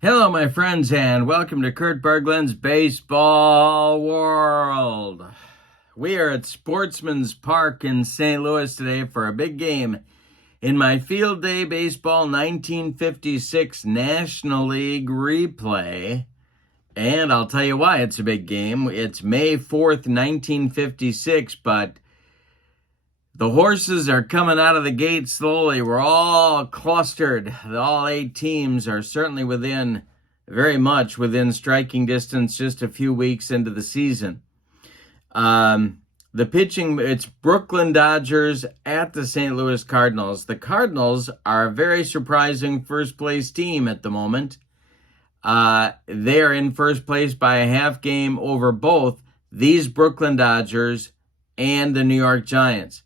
Hello, my friends, and welcome to Kurt Berglund's Baseball World. We are at Sportsman's Park in St. Louis today for a big game in my Field Day Baseball 1956 National League replay. And I'll tell you why it's a big game. It's May 4th, 1956, but the horses are coming out of the gate slowly. We're all clustered. All 8 teams are certainly very much within striking distance just a few weeks into the season. The pitching, it's Brooklyn Dodgers at the St. Louis Cardinals. The Cardinals are a very surprising first place team at the moment. They are in first place by a half game over both these Brooklyn Dodgers and the New York Giants.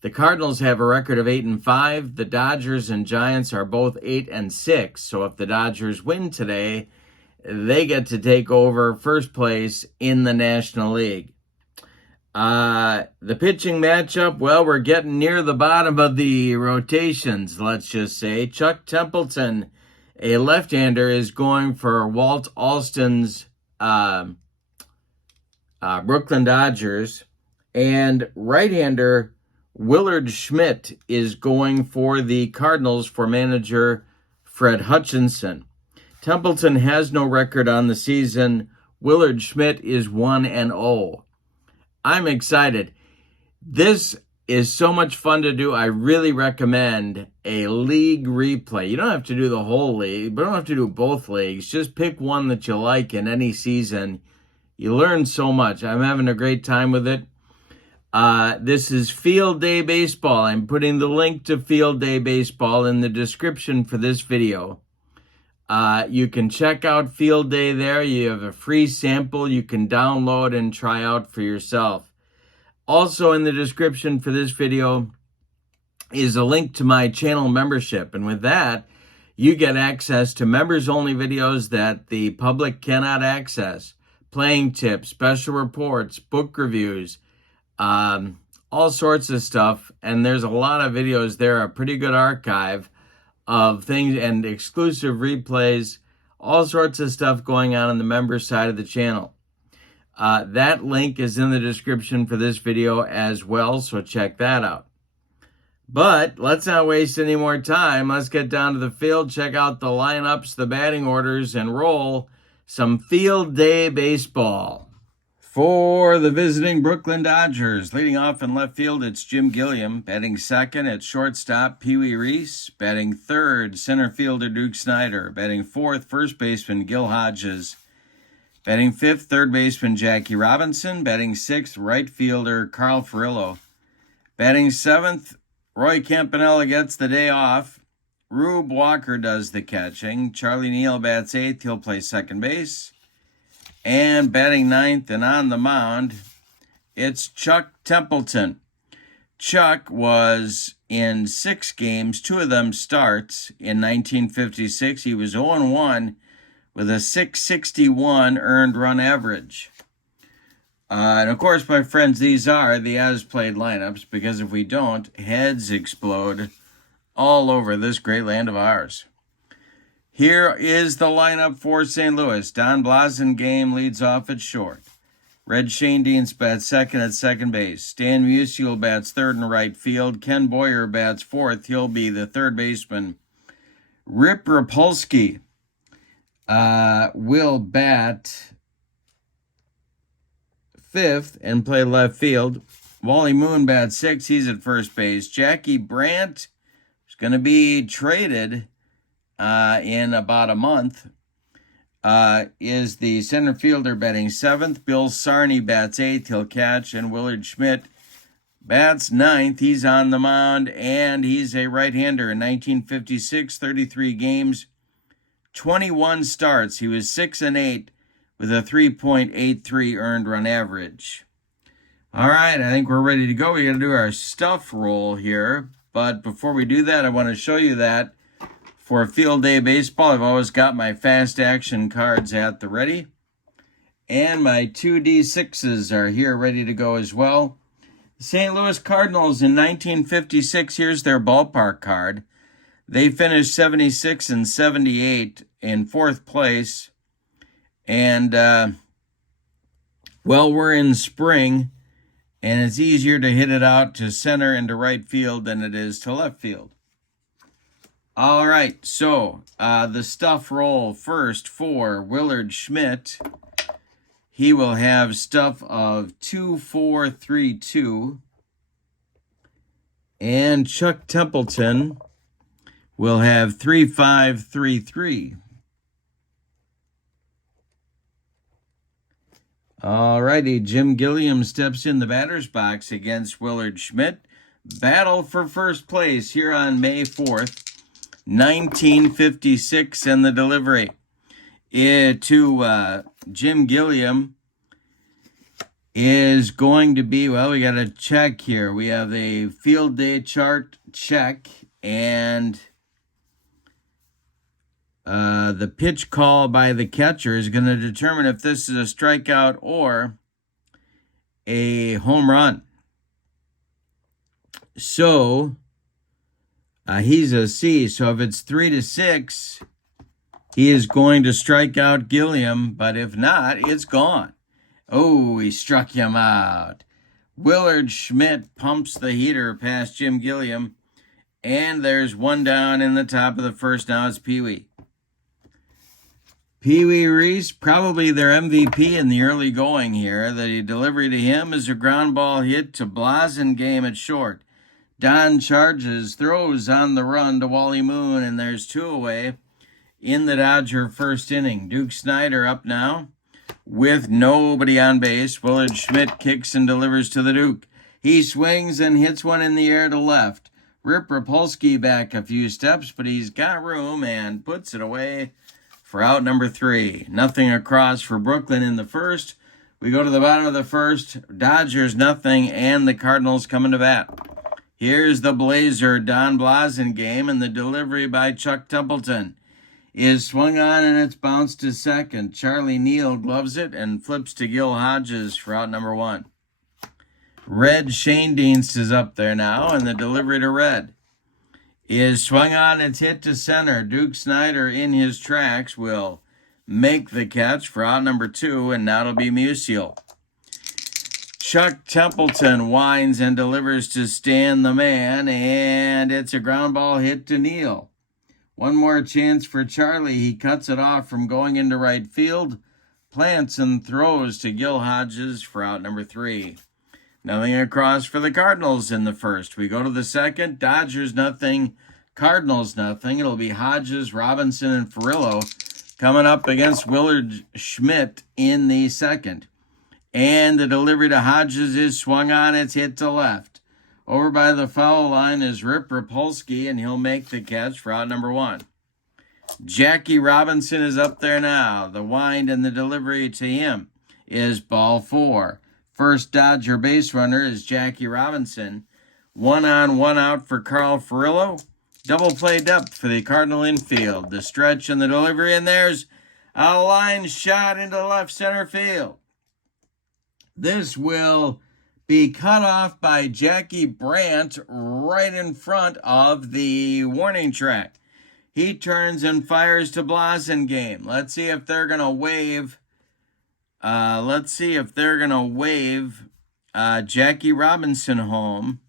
The Cardinals have a record of 8-5. The Dodgers and Giants are both 8-6. So if the Dodgers win today, they get to take over first place in the National League. The pitching matchup, well, we're getting near the bottom of the rotations, let's just say. Chuck Templeton, a left-hander, is going for Walt Alston's Brooklyn Dodgers. And right-hander Willard Schmidt is going for the Cardinals for manager Fred Hutchinson. Templeton has no record on the season. Willard Schmidt is 1-0. I'm excited. This is so much fun to do. I really recommend a league replay. You don't have to do the whole league, but you don't have to do both leagues. Just pick one that you like in any season. You learn so much. I'm having a great time with it. This is Field Day Baseball. I'm putting the link to Field Day Baseball in the description for this video. You can check out Field Day there. You have a free sample you can download and try out for yourself. Also in the description for this video is a link to my channel membership. And with that, you get access to members-only videos that the public cannot access. Playing tips, special reports, book reviews, all sorts of stuff. And there's a lot of videos there, a pretty good archive of things and exclusive replays, all sorts of stuff going on the member side of the channel. That link is in the description for this video as well, so check that out. But let's not waste any more time. Let's get down to the field, check out the lineups, the batting orders, and roll some Field Day Baseball. For the visiting Brooklyn Dodgers, leading off in left field, it's Jim Gilliam. Batting second at shortstop, Pee Wee Reese. Batting third, center fielder Duke Snider. Batting fourth, first baseman Gil Hodges. Batting fifth, third baseman Jackie Robinson. Batting sixth, right fielder Carl Furillo. Batting seventh, Roy Campanella gets the day off. Rube Walker does the catching. Charlie Neal bats eighth. He'll play second base. And batting ninth and on the mound, it's Chuck Templeton. Chuck was in 6 games, 2 of them starts in 1956. He was 0-1 with a .661 earned run average. And of course, my friends, these are the as-played lineups, because if we don't, heads explode all over this great land of ours. Here is the lineup for St. Louis. Don Blasingame leads off at short. Red Schoendienst bats second at second base. Stan Musial bats third in right field. Ken Boyer bats fourth. He'll be the third baseman. Rip Rapolsky will bat fifth and play left field. Wally Moon bats sixth. He's at first base. Jackie Brandt is going to be traded in about a month, is the center fielder batting seventh. Bill Sarney bats eighth. He'll catch. And Willard Schmidt bats ninth. He's on the mound, and he's a right-hander. In 1956, 33 games, 21 starts. He was 6-8 with a 3.83 earned run average. All right, I think we're ready to go. We're going to do our stuff roll here. But before we do that, I want to show you that for Field Day Baseball, I've always got my fast action cards at the ready. And my 2D6s are here ready to go as well. St. Louis Cardinals in 1956, here's their ballpark card. They finished 76-78 in fourth place. And, well, we're in spring, and it's easier to hit it out to center and to right field than it is to left field. All right, so the stuff roll first for Willard Schmidt. He will have stuff of 2-4-3-2. And Chuck Templeton will have 3-5-3-3. All righty, Jim Gilliam steps in the batter's box against Willard Schmidt. Battle for first place here on May 4th, 1956, and the delivery to Jim Gilliam is going to be, well, we got a check here. We have a field day chart check, and the pitch call by the catcher is going to determine if this is a strikeout or a home run. So he's a C. So if it's 3-6, he is going to strike out Gilliam. But if not, it's gone. Oh, he struck him out. Willard Schmidt pumps the heater past Jim Gilliam. And there's one down in the top of the first. Now it's Pee Wee. Pee Wee Reese, probably their MVP in the early going here. The delivery to him is a ground ball hit to Blasingame at short. Don charges, throws on the run to Wally Moon, and there's two away in the Dodger first inning. Duke Snider up now with nobody on base. Willard Schmidt kicks and delivers to the Duke. He swings and hits one in the air to left. Rip Rapolsky back a few steps, but he's got room and puts it away for out number 3. Nothing across for Brooklyn in the first. We go to the bottom of the first. Dodgers nothing, and the Cardinals coming to bat. Here's the Blazer, Don Blasingame, and the delivery by Chuck Templeton is swung on, and it's bounced to second. Charlie Neal gloves it and flips to Gil Hodges for out number 1. Red Shane Dienst is up there now, and the delivery to Red is swung on. It's hit to center. Duke Snider in his tracks will make the catch for out number 2, and now it'll be Musial. Chuck Templeton winds and delivers to Stan the Man, and it's a ground ball hit to Neal. One more chance for Charlie. He cuts it off from going into right field, plants and throws to Gil Hodges for out number 3. Nothing across for the Cardinals in the first. We go to the second. Dodgers nothing, Cardinals nothing. It'll be Hodges, Robinson, and Ferrillo coming up against Willard Schmidt in the second. And the delivery to Hodges is swung on. It's hit to left. Over by the foul line is Rip Rapolsky, and he'll make the catch for out number 1. Jackie Robinson is up there now. The wind and the delivery to him is ball 4. First Dodger base runner is Jackie Robinson. 1 on, 1 out for Carl Ferrillo. Double play depth for the Cardinal infield. The stretch and the delivery, and there's a line shot into left center field. This will be cut off by Jackie Brandt right in front of the warning track. He turns and fires to Blasingame. Let's see if they're going to wave. Jackie Robinson home.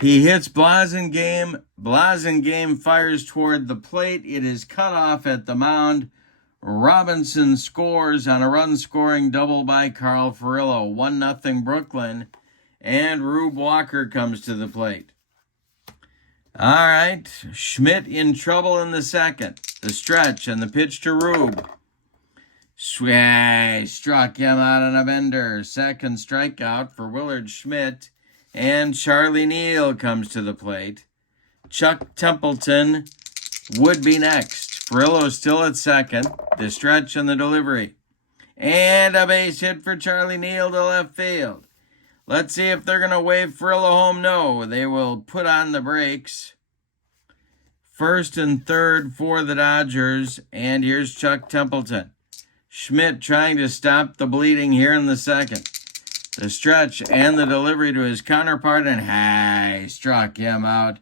He hits Blasingame. Blasingame fires toward the plate. It is cut off at the mound. Robinson scores on a run-scoring double by Carl Ferrillo. 1-0 Brooklyn. And Rube Walker comes to the plate. All right. Schmidt in trouble in the second. The stretch and the pitch to Rube. Struck him out on a bender. Second strikeout for Willard Schmidt. And Charlie Neal comes to the plate. Chuck Templeton would be next. Ferrillo still at second. The stretch and the delivery. And a base hit for Charlie Neal to left field. Let's see if they're going to wave Ferrillo home. No, they will put on the brakes. First and third for the Dodgers. And here's Chuck Templeton. Schmidt trying to stop the bleeding here in the second. The stretch and the delivery to his counterpart, and struck him out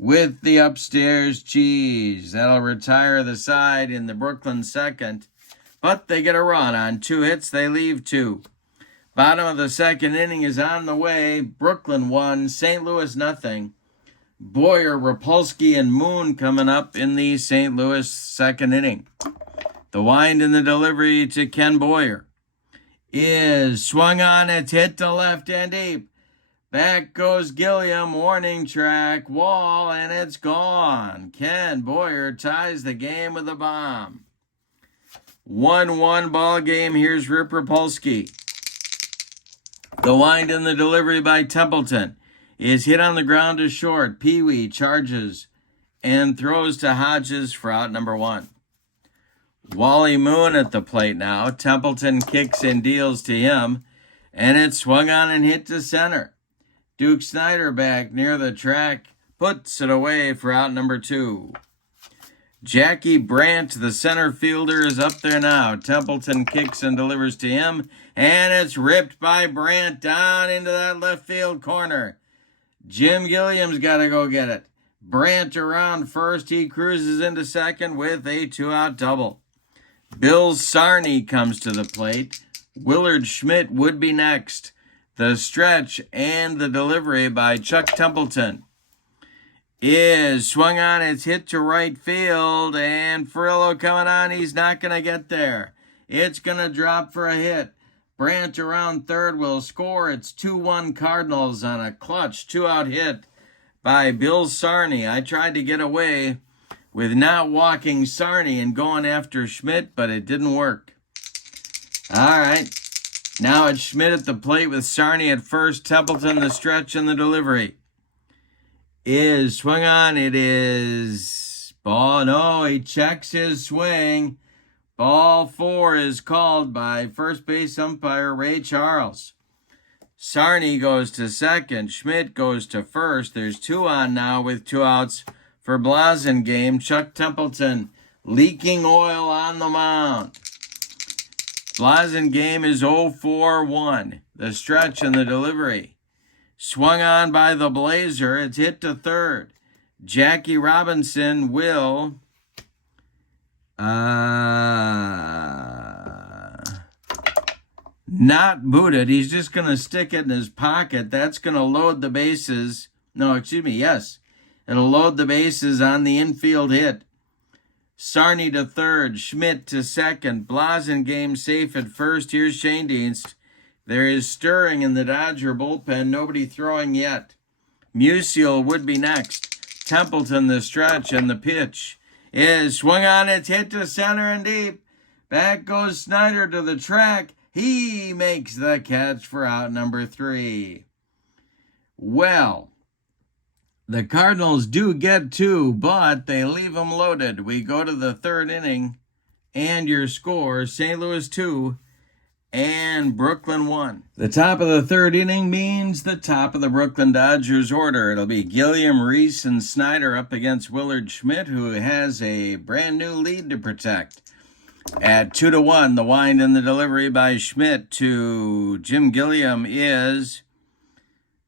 with the upstairs cheese. That'll retire the side in the Brooklyn second, but they get a run. On 2 hits, they leave 2. Bottom of the second inning is on the way. Brooklyn 1, St. Louis nothing. Boyer, Rapolsky, and Moon coming up in the St. Louis second inning. The wind and the delivery to Ken Boyer is swung on. It's hit to left and deep. Back goes Gilliam, warning track, wall, and it's gone. Ken Boyer ties the game with a bomb. 1-1 ball game. Here's Rip Rapolsky. The wind and the delivery by Templeton is hit on the ground to short. Pee Wee charges and throws to Hodges for out number 1. Wally Moon at the plate now. Templeton kicks and deals to him, and it's swung on and hit to center. Duke Snider back near the track puts it away for out number 2. Jackie Brandt, the center fielder, is up there now. Templeton kicks and delivers to him, and it's ripped by Brandt down into that left field corner. Jim Gilliam's got to go get it. Brandt around first. He cruises into second with a 2-out double. Bill Sarney comes to the plate. Willard Schmidt would be next. The stretch and the delivery by Chuck Templeton is swung on. It's hit to right field, and Furillo coming on. He's not going to get there. It's going to drop for a hit. Brandt around third will score. It's 2-1 Cardinals on a clutch 2-out hit by Bill Sarney. I tried to get away with not walking Sarney and going after Schmidt, but it didn't work. All right. Now it's Schmidt at the plate with Sarney at first. Templeton, the stretch and the delivery is swung on. It is ball. No, he checks his swing. Ball 4 is called by first base umpire Ray Charles. Sarney goes to second. Schmidt goes to first. There's 2 on now with 2 outs for Blasingame. Chuck Templeton leaking oil on the mound. Blasingame is 0-4-1. The stretch and the delivery. Swung on by the Blazer. It's hit to third. Jackie Robinson will not boot it. He's just going to stick it in his pocket. That's going to load the bases. No, excuse me. Yes. It'll load the bases on the infield hit. Sarney to third, Schmidt to second, Blasingame safe at first. Here's Shane Dienst. There is stirring in the Dodger bullpen. Nobody throwing yet. Musial would be next. Templeton, the stretch, and the pitch is swung on. It's hit to center and deep. Back goes Snider to the track. He makes the catch for out number 3. Well, the Cardinals do get 2, but they leave them loaded. We go to the third inning, and your score, St. Louis 2 and Brooklyn 1. The top of the third inning means the top of the Brooklyn Dodgers order. It'll be Gilliam, Reese, and Snider up against Willard Schmidt, who has a brand new lead to protect. At 2-1, the wind and the delivery by Schmidt to Jim Gilliam is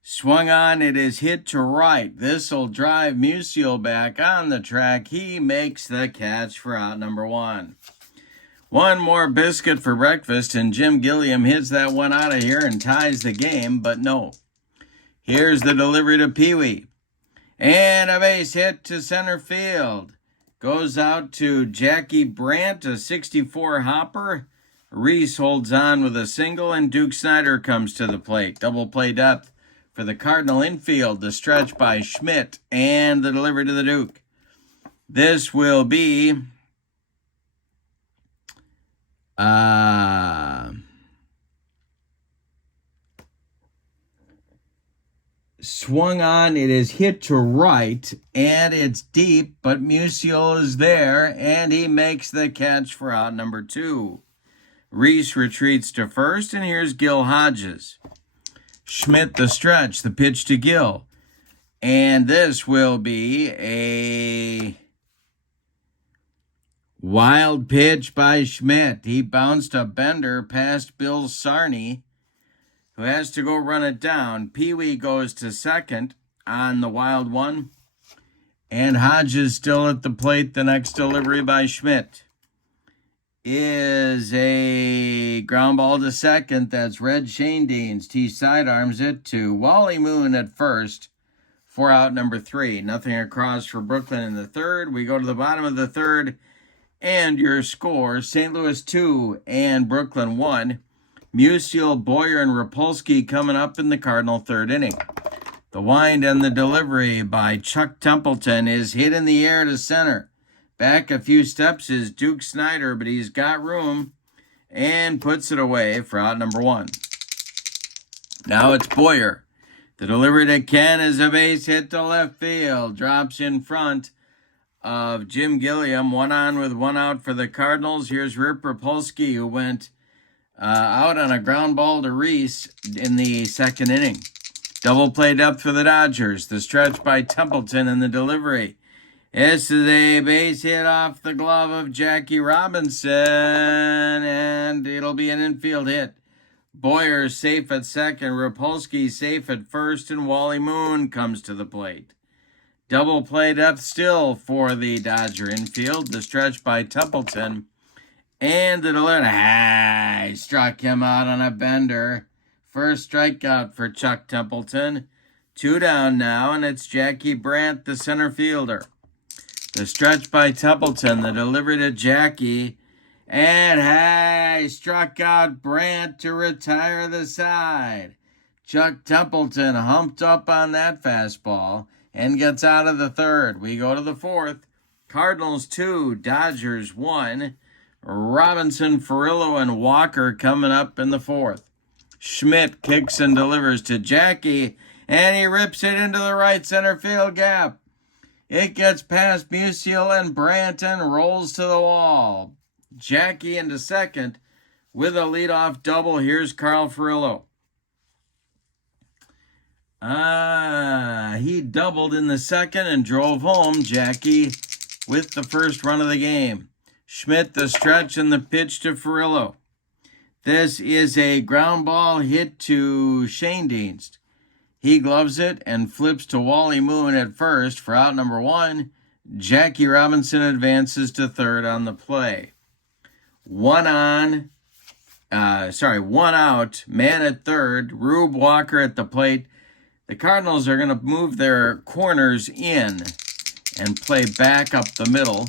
swung on. It is hit to right. This will drive Musial back on the track. He makes the catch for out number 1. One more biscuit for breakfast, and Jim Gilliam hits that one out of here and ties the game, but no. Here's the delivery to Pee Wee. And a base hit to center field. Goes out to Jackie Brandt, a 64 hopper. Reese holds on with a single, and Duke Snider comes to the plate. Double play depth for the Cardinal infield. The stretch by Schmidt and the delivery to the Duke. This will be swung on. It is hit to right, and it's deep, but Musial is there, and he makes the catch for out number 2. Reese retreats to first, and here's Gil Hodges. Schmidt the stretch, the pitch to Gil. And this will be a wild pitch by Schmidt. He bounced a bender past Bill Sarney, who has to go run it down. Pee Wee goes to second on the wild one. And Hodges still at the plate. The next delivery by Schmidt is a ground ball to second. That's Red Schoendienst. He sidearms it to Wally Moon at first for out number 3. Nothing across for Brooklyn in the third. We go to the bottom of the third, and your score, St. Louis 2 and Brooklyn 1. Musial, Boyer, and Rapolsky coming up in the Cardinal third inning. The wind and the delivery by Chuck Templeton is hit in the air to center. Back a few steps is Duke Snider, but he's got room and puts it away for out number 1. Now it's Boyer. The delivery to Ken is a base hit to left field. Drops in front of Jim Gilliam. 1 on with 1 out for the Cardinals. Here's Rip Rapolsky, who went out on a ground ball to Reese in the second inning. Double play depth for the Dodgers. The stretch by Templeton and the delivery. This is a base hit off the glove of Jackie Robinson, and it'll be an infield hit. Boyer safe at second, Rapolsky safe at first, and Wally Moon comes to the plate. Double play depth still for the Dodger infield. The stretch by Templeton, and the delivery. Struck him out on a bender. First strikeout for Chuck Templeton. 2 down now, and it's Jackie Brandt, the center fielder. The stretch by Templeton, the delivery to Jackie, and struck out Brandt to retire the side. Chuck Templeton humped up on that fastball and gets out of the third. We go to the fourth. Cardinals 2, Dodgers 1. Robinson, Furillo, and Walker coming up in the fourth. Schmidt kicks and delivers to Jackie, and he rips it into the right center field gap. It gets past Musial and Brandt and rolls to the wall. Jackie into second with a leadoff double. Here's Carl Furillo. He doubled in the second and drove home Jackie with the first run of the game. Schmidt the stretch and the pitch to Furillo. This is a ground ball hit to Schoendienst. He gloves it and flips to Wally Moon at first for out number 1. Jackie Robinson advances to third on the play. 1 out, man at third, Rube Walker at the plate. The Cardinals are going to move their corners in and play back up the middle.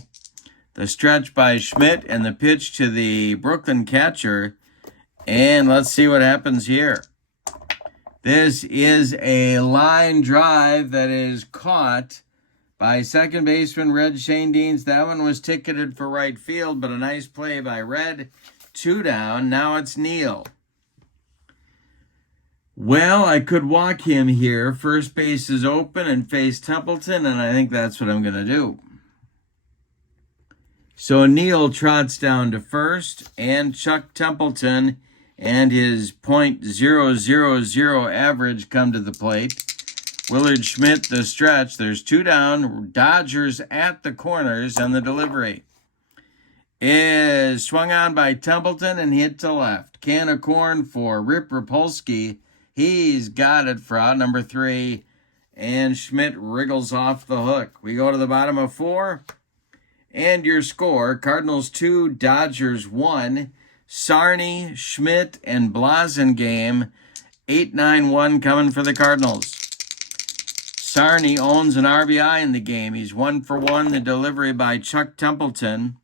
The stretch by Schmidt and the pitch to the Brooklyn catcher. And let's see what happens here. This is a line drive that is caught by second baseman Red Schoendienst. That one was ticketed for right field, but a nice play by Red. 2 down. Now it's Neal. Well, I could walk him here. First base is open and face Templeton, and I think that's what I'm going to do. So Neal trots down to first, and Chuck Templeton and his .000 average come to the plate. Willard Schmidt the stretch. There's 2 down. Dodgers at the corners, and the delivery is swung on by Templeton and hit to left. Can of corn for Rip Rapolsky. He's got it for out number 3, and Schmidt wriggles off the hook. We go to the bottom of 4, and your score, Cardinals 2, Dodgers 1. Sarney, Schmidt, and Blasingame, 8-9-1 coming for the Cardinals. Sarney owns an RBI in the game. He's 1 for 1. The delivery by Chuck Templeton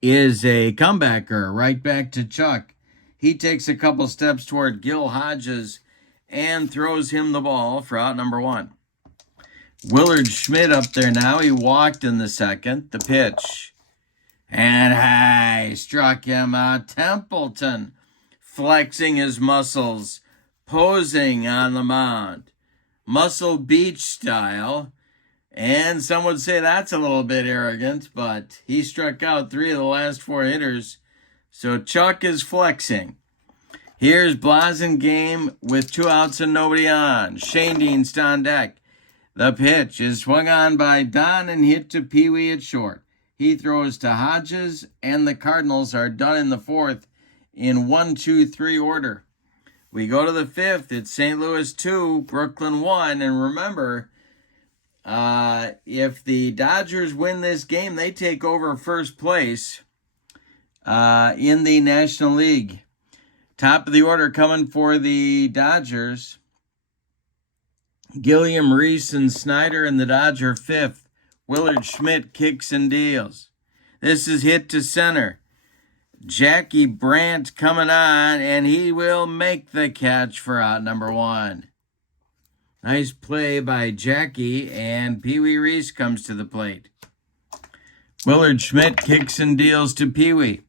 is a comebacker right back to Chuck. He takes a couple steps toward Gil Hodges and throws him the ball for out number 1. Willard Schmidt up there now. He walked in the second. The pitch. And struck him out. Templeton flexing his muscles, posing on the mound. Muscle Beach style. And some would say that's a little bit arrogant, but he struck out 3 of the last 4 hitters. So Chuck is flexing. Here's Blasingame with 2 outs and nobody on. Schoendienst on deck. The pitch is swung on by Don and hit to Pee Wee at short. He throws to Hodges, and the Cardinals are done in the 4th in 1-2-3 order. We go to the 5th. It's St. Louis 2, Brooklyn 1. And remember, If the Dodgers win this game, they take over first place in the National League. Top of the order coming for the Dodgers. Gilliam, Reese, and Snyder in the Dodger fifth. Willard Schmidt kicks and deals. This is hit to center. Jackie Brandt coming on, and he will make the catch for out number one. Nice play by Jackie, and Pee Wee Reese comes to the plate. Willard Schmidt kicks and deals to Pee Wee.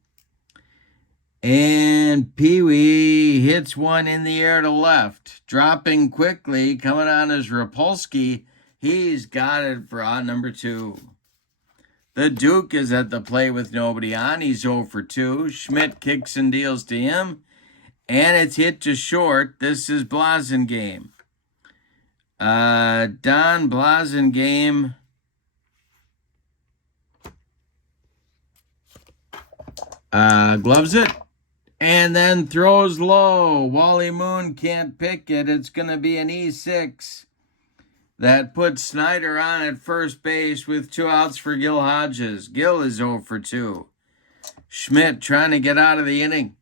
And Pee Wee hits one in the air to left. Dropping quickly, coming on is Rapolsky. He's got it for out number two. The Duke is at the plate with nobody on. He's 0 for 2. Schmidt kicks and deals to him. And it's hit to short. This is Blasingame. Don Blasingame gloves it and then throws low. Wally Moon can't pick it. It's going to be an E6. That puts Snyder on at first base with 2 outs for Gil Hodges. Gil is 0 for 2. Schmidt trying to get out of the inning.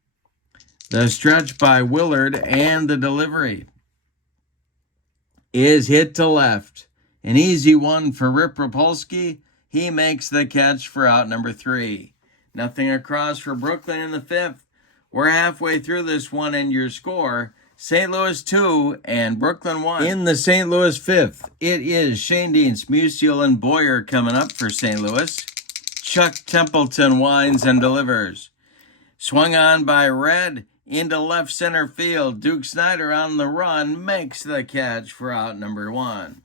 The stretch by Willard and the delivery is hit to left. An easy one for Rip Rapolsky. He makes the catch for out number 3. Nothing across for Brooklyn in the 5th. We're halfway through this one, and your score, St. Louis 2 and Brooklyn 1. In the St. Louis 5th, it is Schoendienst, Musial, and Boyer coming up for St. Louis. Chuck Templeton winds and delivers. Swung on by Red into left center field. Duke Snyder on the run makes the catch for out number 1.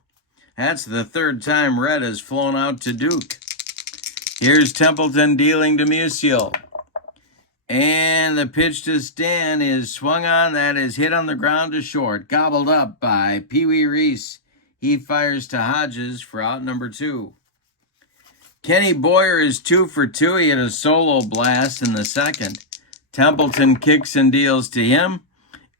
That's the 3rd time Red has flown out to Duke. Here's Templeton dealing to Musial. And the pitch to Stan is swung on. That is hit on the ground to short. Gobbled up by Pee Wee Reese. He fires to Hodges for out number 2. Kenny Boyer is 2 for 2. He had a solo blast in the 2nd. Templeton kicks and deals to him.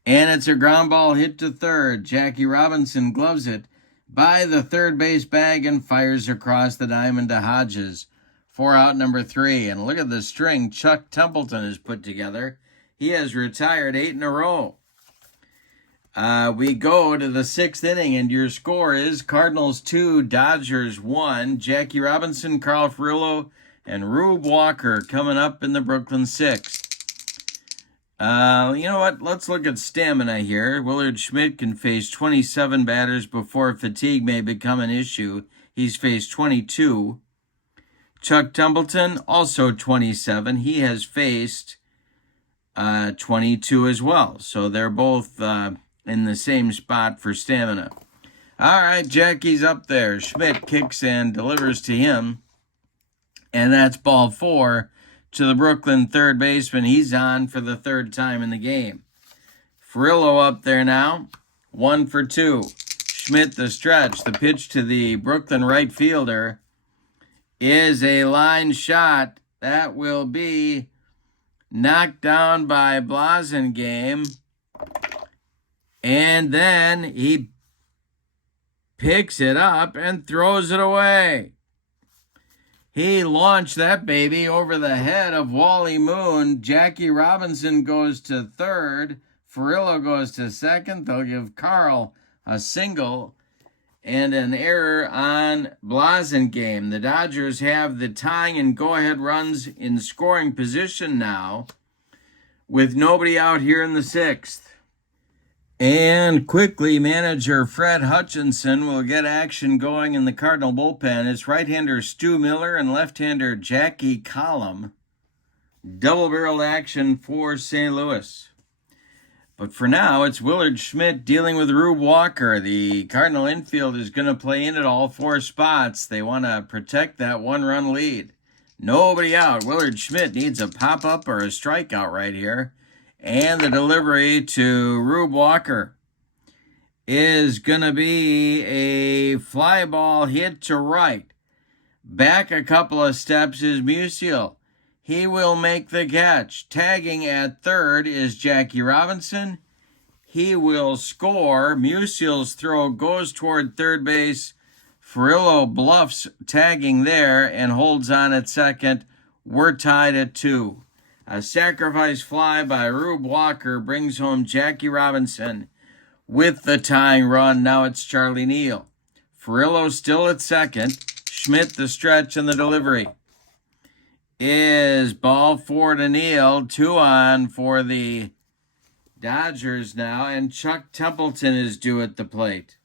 And it's a ground ball hit to 3rd. Jackie Robinson gloves it by the 3rd base bag and fires across the diamond to Hodges for out number 3. And look at the string Chuck Templeton has put together. He has retired 8 in a row. We go to the 6th inning, and your score is Cardinals 2, Dodgers 1. Jackie Robinson, Carl Furillo, and Rube Walker coming up in the Brooklyn 6th. You know what? Let's look at stamina here. Willard Schmidt can face 27 batters before fatigue may become an issue. He's faced 22. Chuck Templeton, also 27. He has faced 22 as well. So they're both in the same spot for stamina. All right, Jackie's up there. Schmidt kicks and delivers to him. And that's ball 4 to the Brooklyn 3rd baseman. He's on for the 3rd time in the game. Furillo up there now. 1 for 2. Schmidt the stretch. The pitch to the Brooklyn right fielder is a line shot that will be knocked down by Blasingame. And then he picks it up and throws it away. He launched that baby over the head of Wally Moon. Jackie Robinson goes to 3rd. Furillo goes to 2nd. They'll give Carl a single and an error on Blasingame. The Dodgers have the tying and go-ahead runs in scoring position now with nobody out here in the 6th. And quickly, manager Fred Hutchinson will get action going in the Cardinal bullpen. It's right-hander Stu Miller and left-hander Jackie Collum. Double-barreled action for St. Louis. But for now, it's Willard Schmidt dealing with Rube Walker. The Cardinal infield is going to play in at all 4 spots. They want to protect that 1-run lead. Nobody out. Willard Schmidt needs a pop-up or a strikeout right here. And the delivery to Rube Walker is going to be a fly ball hit to right. Back a couple of steps is Musial. He will make the catch. Tagging at 3rd is Jackie Robinson. He will score. Musial's throw goes toward 3rd base Furillo bluffs tagging there and holds on at second. We're tied at 2. A sacrifice fly by Rube Walker brings home Jackie Robinson with the tying run. Now it's Charlie Neal. Furillo still at second. Schmidt the stretch and the delivery is ball 4 to Neal. 2 on for the Dodgers now, and Chuck Templeton is due at the plate.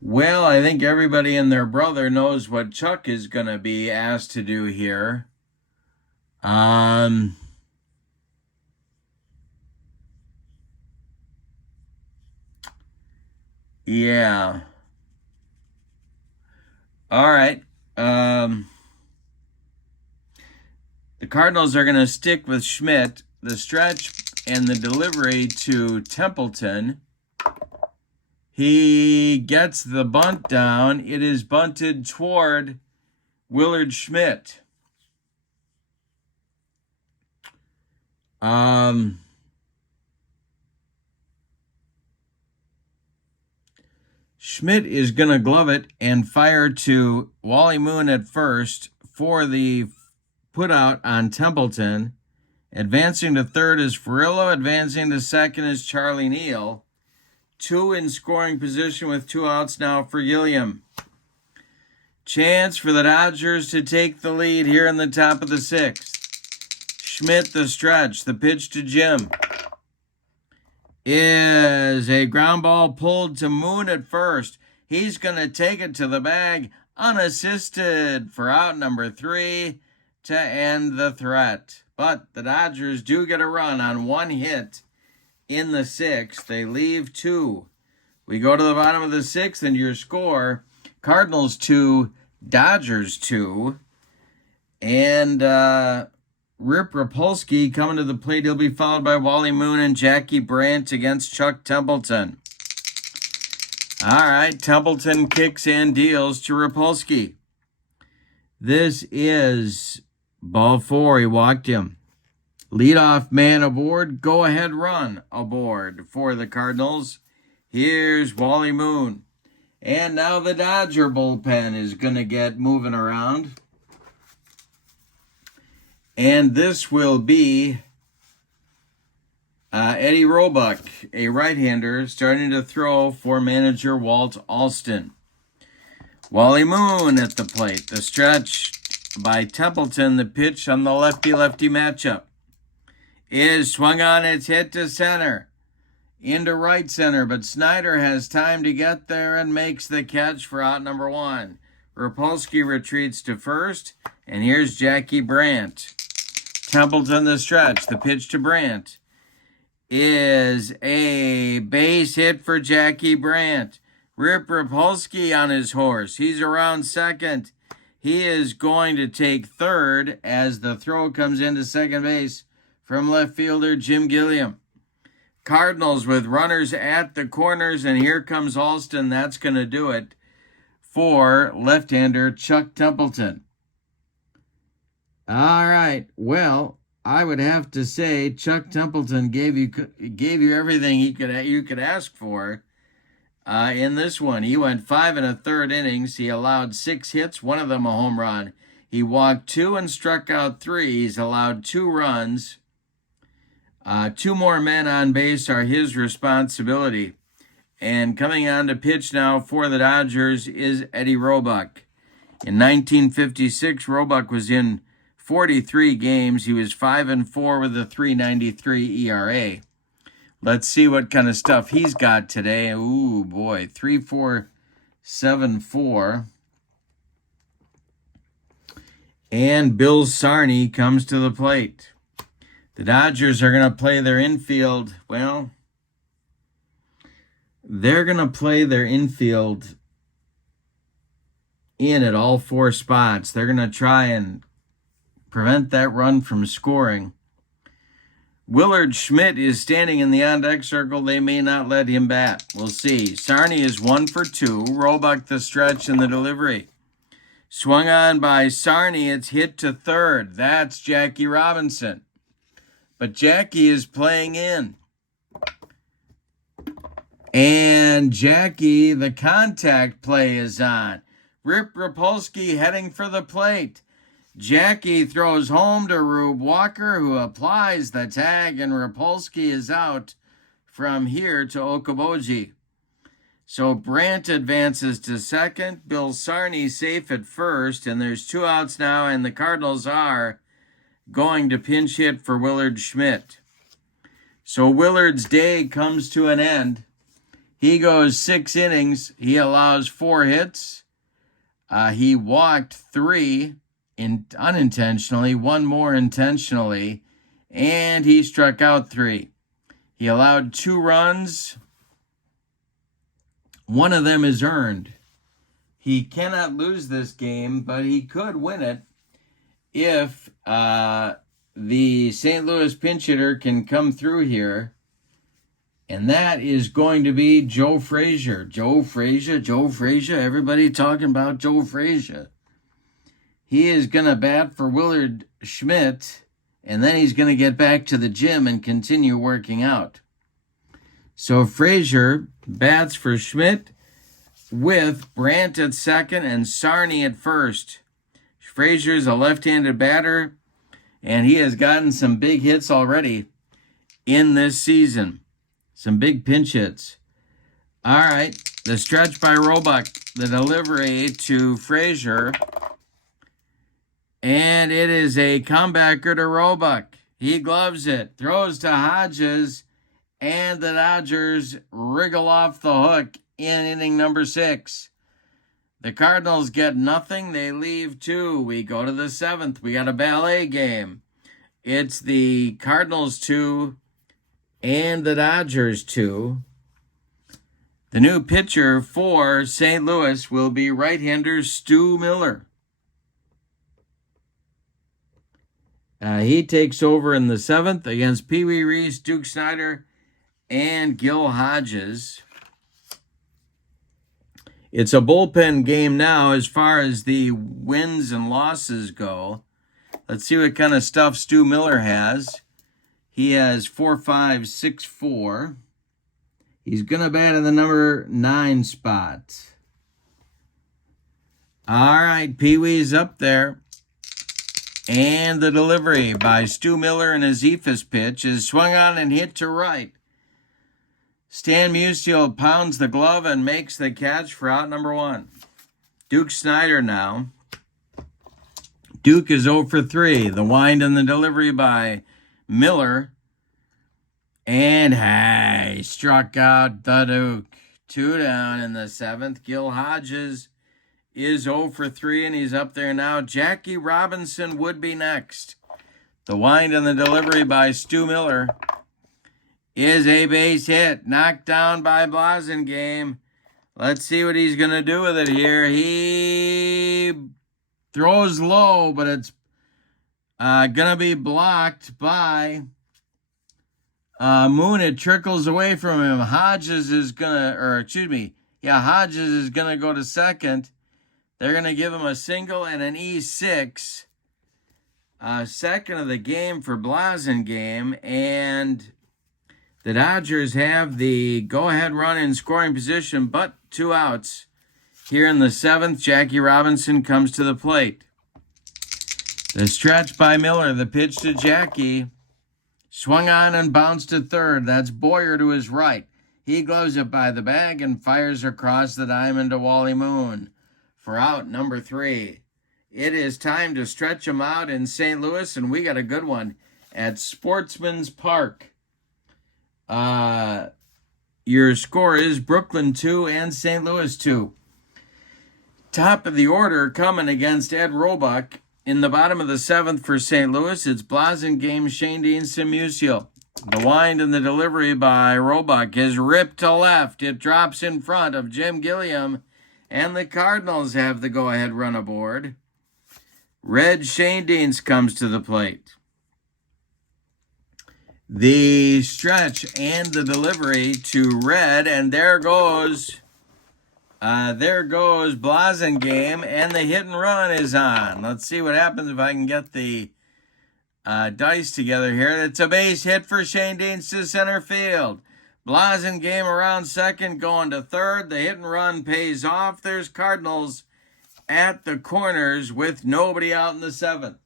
Well, I think everybody and their brother knows what Chuck is going to be asked to do here. Yeah. All right. The Cardinals are going to stick with Schmidt, the stretch and the delivery to Templeton. He gets the bunt down. It is bunted toward Willard Schmidt. Schmidt is going to glove it and fire to Wally Moon at first for the putout on Templeton. Advancing to third is Furillo. Advancing to second is Charlie Neal. 2 in scoring position with 2 outs now for Gilliam. Chance for the Dodgers to take the lead here in the top of the 6th. Schmidt the stretch. The pitch to Jim is a ground ball pulled to Moon at first. He's going to take it to the bag unassisted for out number 3 to end the threat. But the Dodgers do get a run on 1 hit in the 6th. They leave 2. We go to the bottom of the 6th, and your score, Cardinals 2, Dodgers 2. And Rip Rapolsky coming to the plate. He'll be followed by Wally Moon and Jackie Brandt against Chuck Templeton. All right, Templeton kicks and deals to Rapolsky. This is ball 4. He walked him. Leadoff man aboard. Go-ahead run aboard for the Cardinals. Here's Wally Moon. And now the Dodger bullpen is going to get moving around. And this will be Eddie Roebuck, a right-hander, starting to throw for manager Walt Alston. Wally Moon at the plate. The stretch by Templeton. The pitch on the lefty-lefty matchup is swung on. It's hit to center. Into right center, but Snyder has time to get there and makes the catch for out number 1. Rapolsky retreats to first, and here's Jackie Brandt. Templeton the stretch. The pitch to Brandt is a base hit for Jackie Brandt. Rip Rapolsky on his horse. He's around second. He is going to take third as the throw comes into second base from left fielder Jim Gilliam. Cardinals with runners at the corners, and here comes Alston. That's going to do it for left-hander Chuck Templeton. All right. Well, I would have to say Chuck Templeton gave you everything you could ask for in this one. He went 5 1/3 innings. He allowed 6 hits, one of them a home run. He walked 2 and struck out 3. He's allowed 2 runs. 2 more men on base are his responsibility. And coming on to pitch now for the Dodgers is Eddie Roebuck. In 1956, Roebuck was in 43 games. He was 5-4 with a 3.93 ERA. Let's see what kind of stuff he's got today. Ooh, boy, 3.474. And Bill Sarney comes to the plate. The Dodgers are going to play their infield. Well, they're going to play their infield in at all 4 spots. They're going to try and prevent that run from scoring. Willard Schmidt is standing in the on-deck circle. They may not let him bat. We'll see. Sarney is 1 for 2. Roebuck the stretch and the delivery. Swung on by Sarney. It's hit to third. That's Jackie Robinson. But Jackie is playing in. And Jackie, the contact play is on. Rip Rapolsky heading for the plate. Jackie throws home to Rube Walker, who applies the tag, and Rapolsky is out from here to Okoboji. So Brandt advances to second. Bill Sarney safe at first, and there's 2 outs now, and the Cardinals are going to pinch hit for Willard Schmidt. So Willard's day comes to an end. He goes 6 innings. He allows 4 hits. He walked 3 unintentionally, 1 more intentionally, and he struck out 3. He allowed 2 runs. 1 of them is earned. He cannot lose this game, but he could win it if the St. Louis pinch hitter can come through here. And that is going to be Joe Frazier. Joe Frazier. Everybody talking about Joe Frazier. He is going to bat for Willard Schmidt, and then he's going to get back to the gym and continue working out. So Frazier bats for Schmidt with Brandt at second and Sarney at first. Frazier's a left-handed batter, and he has gotten some big hits already in this season. Some big pinch hits. All right, the stretch by Roebuck, the delivery to Frazier, and it is a comebacker to Roebuck. He gloves it, throws to Hodges, and the Dodgers wriggle off the hook in inning number 6. The Cardinals get nothing. They leave 2. We go to the 7th. We got a ballet game. It's the Cardinals 2 and the Dodgers 2. The new pitcher for St. Louis will be right-hander Stu Miller. He takes over in the 7th against Pee Wee Reese, Duke Snider, and Gil Hodges. It's a bullpen game now as far as the wins and losses go. Let's see what kind of stuff Stu Miller has. He has 4.564. He's going to bat in the number 9 spot. All right, Pee Wee's up there. And the delivery by Stu Miller in his Ephus pitch is swung on and hit to right. Stan Musial pounds the glove and makes the catch for out number 1. Duke Snider now. Duke is 0 for 3. The wind and the delivery by Miller. And hey, struck out the Duke. 2 down in the 7th. Gil Hodges is 0 for 3, and he's up there now. Jackie Robinson would be next. The wind and the delivery by Stu Miller is a base hit. Knocked down by Blasingame. Let's see what he's going to do with it here. He throws low, but it's going to be blocked by Moon. It trickles away from him. Hodges is going to, Hodges is going to go to second. They're going to give him a single and an E6. Second of the game for Blasingame, and the Dodgers have the go-ahead run in scoring position, but 2 outs. Here in the 7th, Jackie Robinson comes to the plate. The stretch by Miller, the pitch to Jackie. Swung on and bounced to third. That's Boyer to his right. He gloves it by the bag and fires across the diamond to Wally Moon for out number 3. It is time to stretch them out in St. Louis, and we got a good one at Sportsman's Park. Your score is Brooklyn 2 and St. Louis 2. Top of the order coming against Ed Roebuck. In the bottom of the 7th for St. Louis, it's Blasingame, Shane Dean, Samusio. The wind and the delivery by Roebuck is ripped to left. It drops in front of Jim Gilliam, and the Cardinals have the go-ahead run aboard. Red Shane Deans comes to the plate. The stretch and the delivery to Red, and there goes Blasingame, and the hit and run is on. Let's see what happens if I can get the dice together here. It's a base hit for Shane Deans to center field. Blasingame around second, going to third. The hit and run pays off. There's Cardinals at the corners with nobody out in the seventh.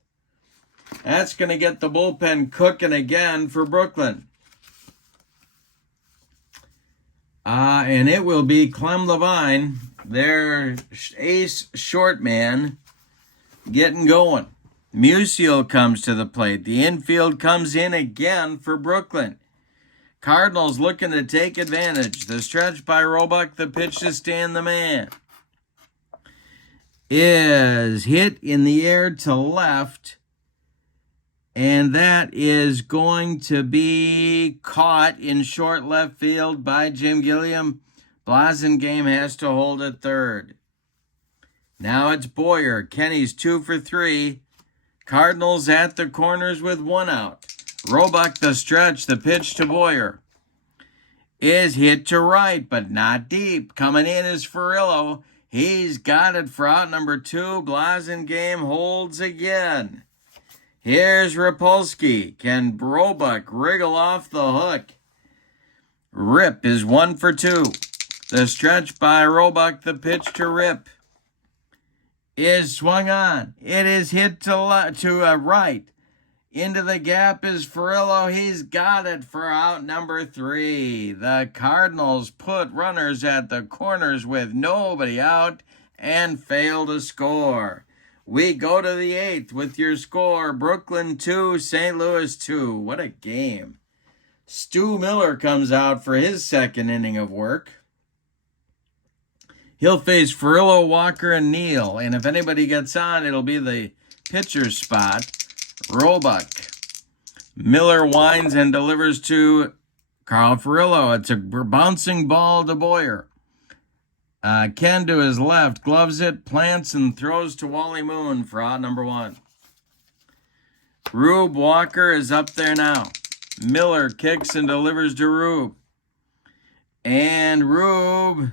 That's going to get the bullpen cooking again for Brooklyn. And it will be Clem Levine, their ace short man, getting going. Musial comes to the plate. The infield comes in again for Brooklyn. Cardinals looking to take advantage. The stretch by Roebuck, the pitch to Stan the Man, is hit in the air to left. And that is going to be caught in short left field by Jim Gilliam. Blasingame has to hold at third. Now it's Boyer. Kenny's 2 for 3. Cardinals at the corners with one out. Roebuck the stretch. The pitch to Boyer is hit to right, but not deep. Coming in is Furillo. He's got it for out number 2. Blasingame holds again. Here's Rapolsky. Can Roebuck wriggle off the hook? Rip is 1 for 2. The stretch by Roebuck, the pitch to Rip, is swung on. It is hit to right. Into the gap is Furillo. He's got it for out number 3. The Cardinals put runners at the corners with nobody out and fail to score. We go to the 8th with your score. Brooklyn 2, St. Louis 2. What a game. Stu Miller comes out for his second inning of work. He'll face Furillo, Walker, and Neal. And if anybody gets on, it'll be the pitcher's spot. Roebuck. Miller winds and delivers to Carl Furillo. It's a bouncing ball to Boyer. Ken to his left, gloves it, plants, and throws to Wally Moon for out number 1. Rube Walker is up there now. Miller kicks and delivers to Rube. And Rube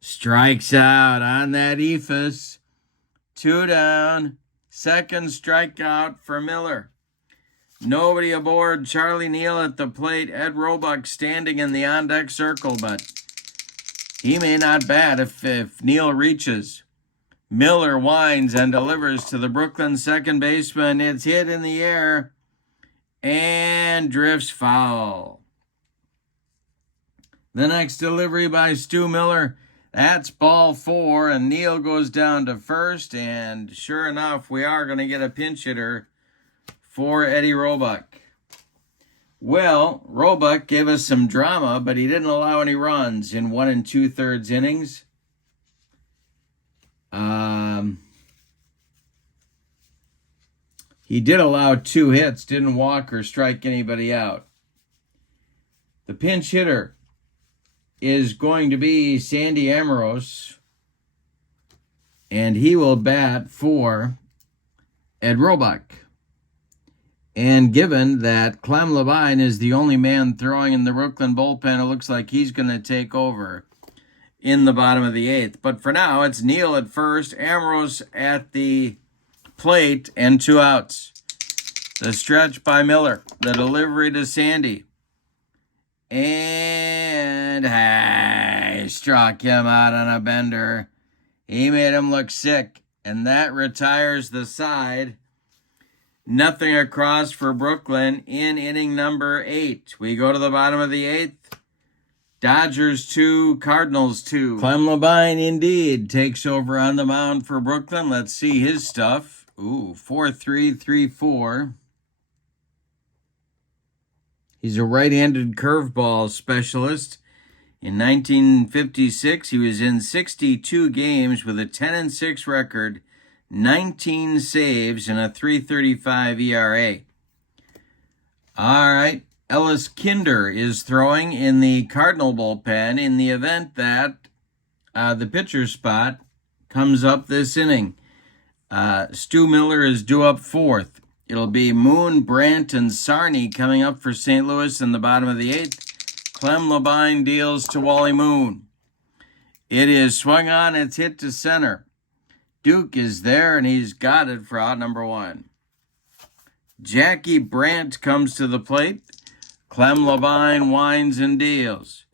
strikes out on that eephus. 2 down. Second strikeout for Miller. Nobody aboard. Charlie Neal at the plate. Ed Roebuck standing in the on-deck circle, but he may not bat if Neal reaches. Miller winds and delivers to the Brooklyn second baseman. It's hit in the air and drifts foul. The next delivery by Stu Miller, that's ball 4, and Neal goes down to first, and sure enough, we are going to get a pinch hitter for Eddie Roebuck. Well, Roebuck gave us some drama, but he didn't allow any runs in 1 2/3 innings. He did allow 2 hits, didn't walk or strike anybody out. The pinch hitter is going to be Sandy Amoros, and he will bat for Ed Roebuck. And given that Clem Levine is the only man throwing in the Brooklyn bullpen, it looks like he's going to take over in the bottom of the 8th. But for now, it's Neal at first, Amoros at the plate, and 2 outs. The stretch by Miller, the delivery to Sandy. And he struck him out on a bender. He made him look sick, and that retires the side. Nothing across for Brooklyn in inning number 8. We go to the bottom of the 8th. Dodgers 2, Cardinals 2. Clem Levine indeed takes over on the mound for Brooklyn. Let's see his stuff. 4.334. He's a right-handed curveball specialist. In 1956, he was in 62 games with a 10-6 record, 19 saves, and a 3.35 ERA. All right, Ellis Kinder is throwing in the Cardinal bullpen in the event that the pitcher spot comes up this inning. Stu Miller is due up 4th. It'll be Moon, Brandt, and Sarney coming up for St. Louis in the bottom of the 8th. Clem Levine deals to Wally Moon. It is swung on, it's hit to center. Duke is there, and he's got it for out number 1. Jackie Brandt comes to the plate. Clem Levine winds and deals.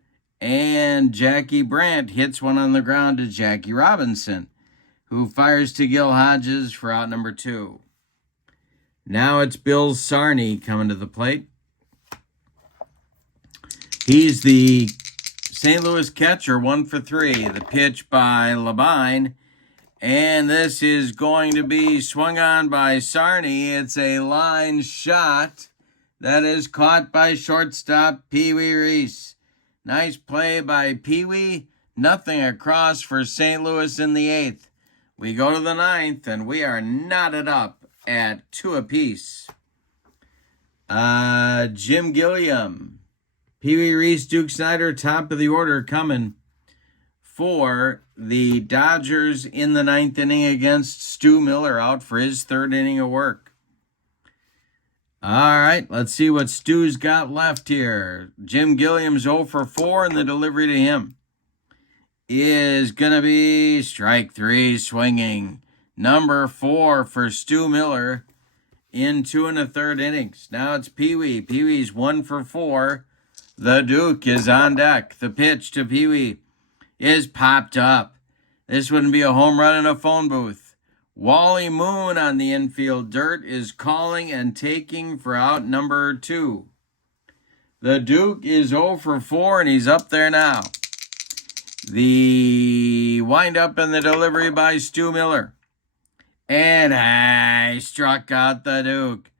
And Jackie Brandt hits one on the ground to Jackie Robinson, who fires to Gil Hodges for out number 2. Now it's Bill Sarney coming to the plate. He's the St. Louis catcher, 1 for 3. The pitch by Levine. And this is going to be swung on by Sarney. It's a line shot that is caught by shortstop Pee Wee Reese. Nice play by Pee Wee. Nothing across for St. Louis in the 8th. We go to the 9th, and we are knotted up at 2 apiece. Jim Gilliam, Pee Wee Reese, Duke Snider, top of the order coming for the Dodgers in the 9th inning against Stu Miller, out for his 3rd inning of work. All right, let's see what Stu's got left here. Jim Gilliam's 0 for 4, and the delivery to him is going to be strike 3, swinging. Number 4 for Stu Miller in 2 1/3 innings. Now it's Pee Wee. Pee Wee's 1 for 4. The Duke is on deck. The pitch to Pee Wee is popped up. This wouldn't be a home run in a phone booth. Wally Moon on the infield dirt is calling and taking for out number 2. The Duke is 0 for 4, and he's up there now. The windup and the delivery by Stu Miller. And I struck out the Duke.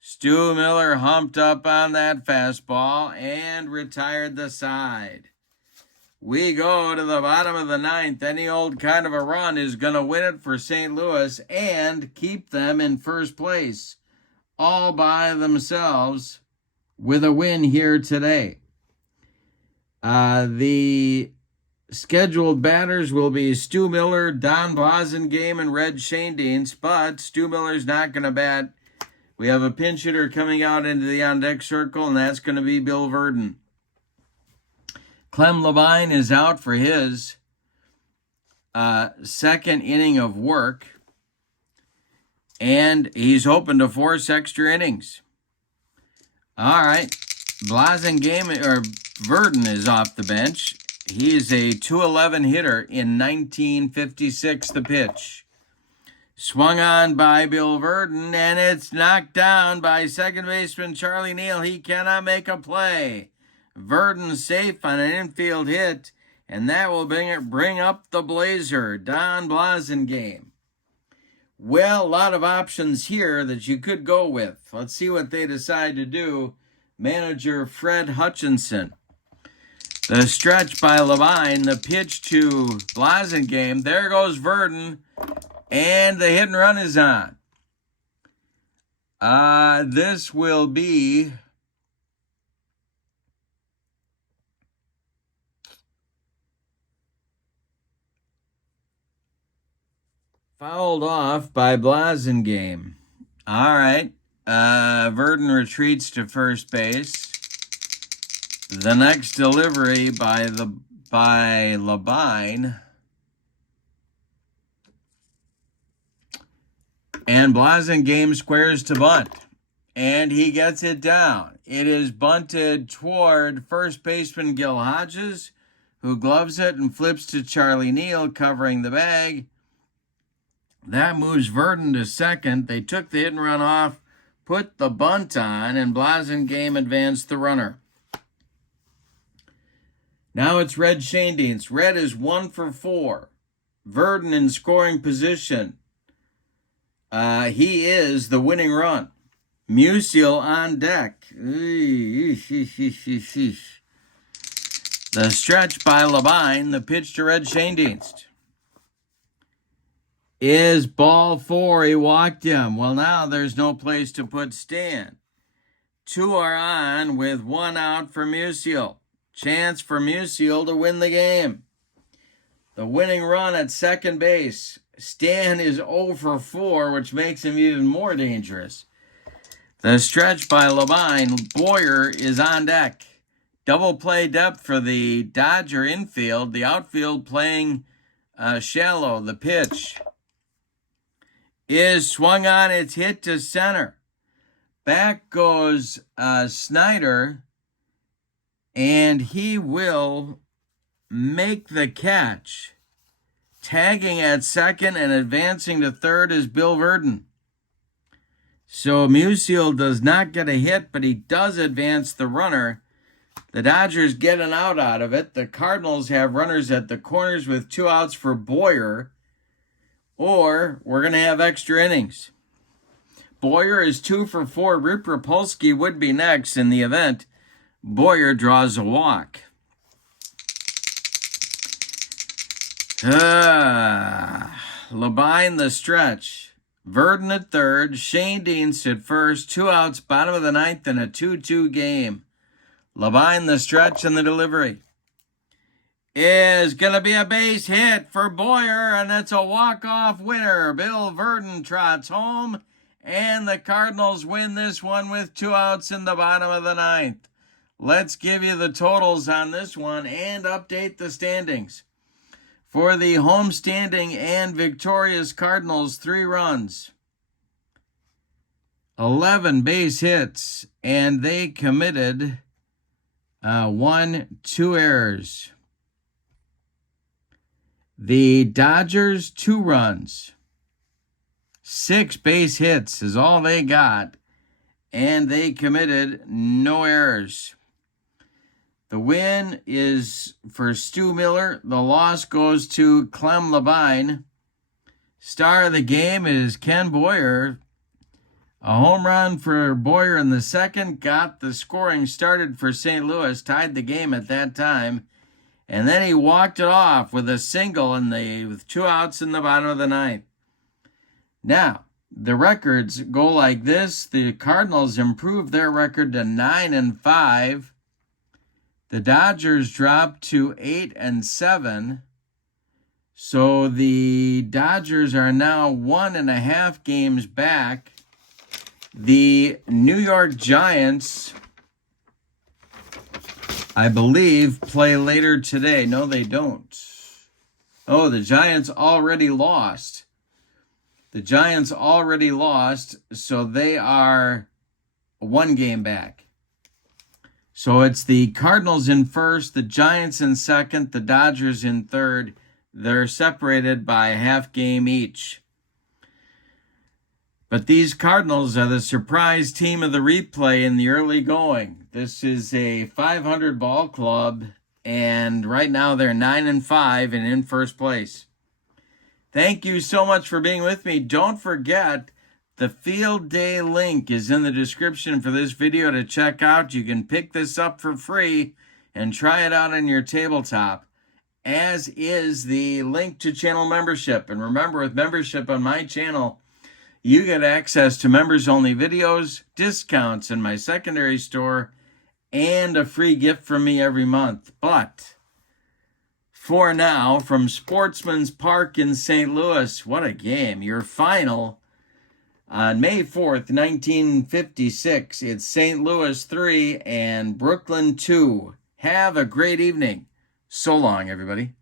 Stu Miller humped up on that fastball and retired the side. We go to the bottom of the 9th. Any old kind of a run is going to win it for St. Louis and keep them in first place all by themselves with a win here today. The scheduled batters will be Stu Miller, Don Blasingame, and Red Schoendienst, but Stu Miller's not going to bat. We have a pinch hitter coming out into the on-deck circle, and that's going to be Bill Verdon. Clem Levine is out for his 2nd inning of work, and he's open to force extra innings. All right, Blasingame or Verdon is off the bench. He is a .211 hitter in 1956. The pitch swung on by Bill Verdon, and it's knocked down by second baseman Charlie Neal. He cannot make a play. Verdon safe on an infield hit, and that will bring up the Blazer, Don Blasingame. Well, a lot of options here that you could go with. Let's see what they decide to do. Manager Fred Hutchinson. The stretch by Levine, the pitch to Blasingame. There goes Verdon, and the hit and run is on. This will be fouled off by Blasingame. All right. Verdon retreats to first base. The next delivery by Levine. And Blasingame squares to bunt. And he gets it down. It is bunted toward first baseman Gil Hodges, who gloves it and flips to Charlie Neal, covering the bag. That moves Verdon to second. They took the hit and run off, put the bunt on, and Blasingame advanced the runner. Now it's Red Schoendienst. Red is 1 for 4. Verdon in scoring position. He is the winning run. Musial on deck. The stretch by Levine, the pitch to Red Schoendienst, is ball 4. He walked him. Well, now there's no place to put Stan. 2 are on with 1 out for Musial. Chance for Musial to win the game. The winning run at second base. Stan is 0 for 4, which makes him even more dangerous. The stretch by Levine. Boyer is on deck. Double play depth for the Dodger infield. The outfield playing shallow. The pitch is swung on. It's hit to center. Back goes Snider. And he will make the catch. Tagging at second and advancing to third is Bill Verdon. So Musial does not get a hit, but he does advance the runner. The Dodgers get an out of it. The Cardinals have runners at the corners with 2 outs for Boyer. Or we're going to have extra innings. Boyer is 2 for 4. Rip Rapolsky would be next in the event Boyer draws a walk. Labine the stretch. Verdon at third. Shane Deans at first. 2 outs, bottom of the ninth, in a 2-2 game. Labine the stretch and the delivery is going to be a base hit for Boyer, and it's a walk-off winner. Bill Verdon trots home, and the Cardinals win this one with 2 outs in the bottom of the ninth. Let's give you the totals on this one and update the standings. For the home-standing and victorious Cardinals, 3 runs, 11 base hits, and they committed 2 errors. The Dodgers, 2 runs, 6 base hits is all they got, and they committed no errors. The win is for Stu Miller. The loss goes to Clem Labine. Star of the game is Ken Boyer. A home run for Boyer in the second got the scoring started for St. Louis, tied the game at that time. And then he walked it off with a single with 2 outs in the bottom of the ninth. Now, the records go like this. The Cardinals improved their record to 9-5. The Dodgers dropped to 8-7. So the Dodgers are now 1.5 games back. The New York Giants, I believe, play later today. No, they don't. Oh, the Giants already lost. The Giants already lost, so they are 1 game back. So it's the Cardinals in first, the Giants in second, the Dodgers in third. They're separated by a half game each. But these Cardinals are the surprise team of the replay in the early going. This is a 500 ball club, and right now they're 9-5 and in first place. Thank you so much for being with me. Don't forget, the field day link is in the description for this video to check out. You can pick this up for free and try it out on your tabletop, as is the link to channel membership. And remember, with membership on my channel, you get access to members-only videos, discounts in my secondary store, and a free gift from me every month. But for now, from Sportsman's Park in St. Louis, what a game. Your final on May 4th, 1956. It's St. Louis 3 and Brooklyn 2. Have a great evening. So long, everybody.